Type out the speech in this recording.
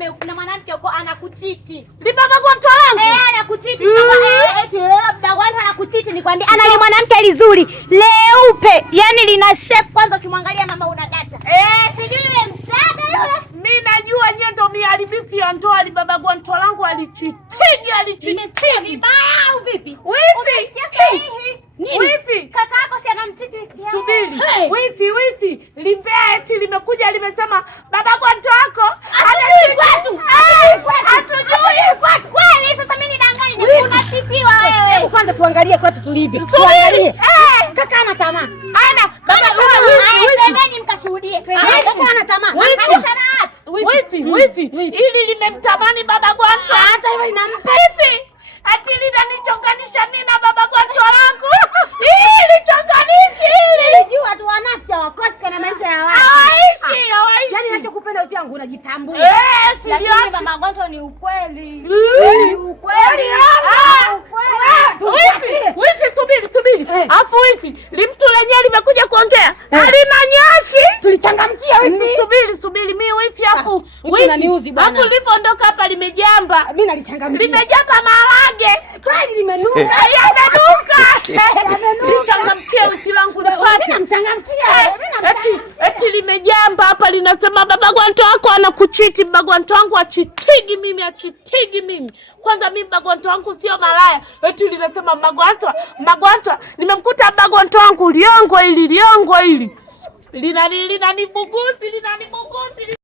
mwanaume na mwanamke uko anakuchiti. Ni baba kwa mtu wangu. Anakuchiti. Labda watu anakuchiti nikwambia. Ana ile mwanamke lizuri, leupe. Yaani lina shape kwanza ukimwangalia mama unadata. Sijui yule mchaga yule. Mimi najua nyie ndio miharibifu ya ndoa. Ni baba kwa mtu wangu alichitigi. Nimesikia vibaya au vipi? Wifi. Nini? Wifi. Kaka yako si anamchiti wifi yako. Subiri. Wifi. Limbea eti limekuja limesema baba kwa mtu wako. Hatujui kwetu. Hatujui kwetu. Kweli sasa mimi nidanganye unachitiwa wewe. Hebu kwanza tuangalie kwetu tulivyo. Tuangalie. Kaka ana tamaa. Ana baba wifi mkashuhudie. Kaka ana tamaa. Wifi. Ili limemtamani baba kwa mtu. Hata hivyo linampa wifi. Ati linanichonganisha mimi na baba kwa mtu wangu. Ili chonganishi ili. Unajua tu wanafiki hawakosi na maisha ya watu. Hawaishi. Yaani ninachokupenda wifi yangu unajitambua. Lakini mama Gonto ni ukweli. Ni ukweli. Wifi subiri. Afu wifi, limtu lenyewe limekuja kuongea. Halina nyashi. Tulichangamkia wifi. Subiri mimi wifi afu. Wifi unaniuzi bwana. Afu lipoondoka hapa limejamba. Mimi nalichangamkia. Limejamba maharage. Kwani limenuka. Yamenuka. Lichangamkia wifi langu nipate. Mimi namchangamkia. Eti limejamba hapa linasema baba Gwanto wako anakuchiti. Baba Gwanto wangu achitigi mimi. Kwanza mimi baba Gwanto wangu sio malaya. Eti linasema Magwanto nimemkuta baba Gwanto wangu liongo hili. Linanibuguzi.